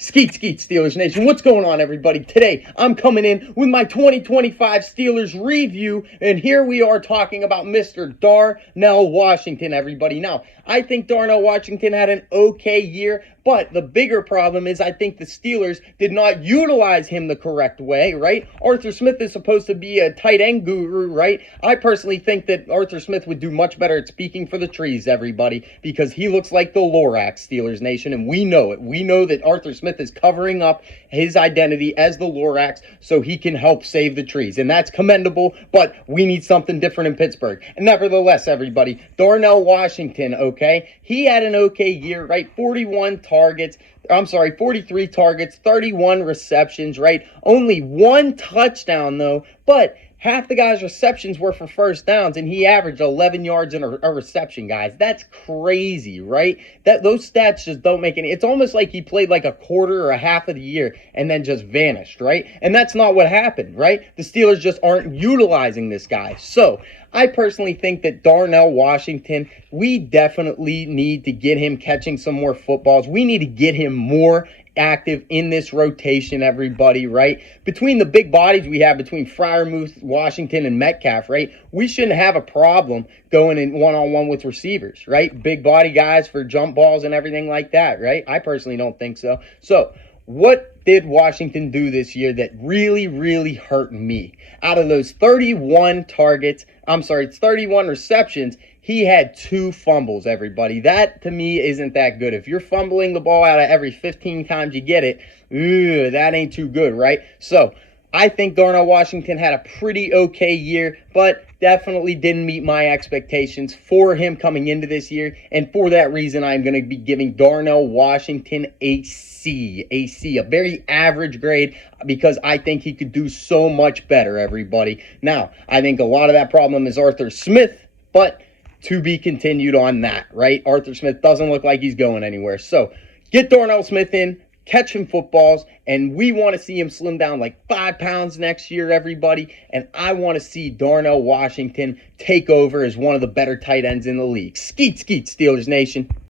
Skeet, Steelers Nation. What's going on, everybody? Today, I'm coming in with my 2025 Steelers review, and here we are talking about Mr. Darnell Washington, everybody. Now, I think Darnell Washington had an okay year, but the bigger problem is I think the Steelers did not utilize him the correct way, right? Arthur Smith is supposed to be a tight end guru, right? I personally think that Arthur Smith would do much better at speaking for the trees, everybody, because he looks like the Lorax, Steelers Nation, and we know it. We know that Arthur Smith is covering up his identity as the Lorax so he can help save the trees, and that's commendable, but we need something different in Pittsburgh. And nevertheless, everybody, Darnell Washington, okay? He had an okay year, right? 43 targets, 31 receptions, right? Only one touchdown, though, but half the guys' receptions were for first downs, and he averaged 11 yards in a reception, guys. That's crazy, right? Those stats just don't make any... It's almost like he played like a quarter or a half of the year and then just vanished, right? And that's not what happened, right? The Steelers just aren't utilizing this guy. So I personally think that Darnell Washington, we definitely need to get him catching some more footballs. We need to get him more active in this rotation, everybody, right? Between the big bodies we have between Freiermuth, Washington, and Metcalf, right? We shouldn't have a problem going in one-on-one with receivers, right? Big body guys for jump balls and everything like that, right? I personally don't think so. So what did Washington do this year that really, really hurt me? Out of those 31 receptions, he had 2 fumbles, everybody. That, to me, isn't that good. If you're fumbling the ball out of every 15 times you get it, that ain't too good, right? So I think Darnell Washington had a pretty okay year, but definitely didn't meet my expectations for him coming into this year. And for that reason, I'm going to be giving Darnell Washington a C, a very average grade, because I think he could do so much better, everybody. Now, I think a lot of that problem is Arthur Smith, but to be continued on that, right? Arthur Smith doesn't look like he's going anywhere. So get Darnell Smith in, catch him footballs, and we want to see him slim down like 5 pounds next year, everybody. And I want to see Darnell Washington take over as one of the better tight ends in the league. Skeet, Steelers Nation.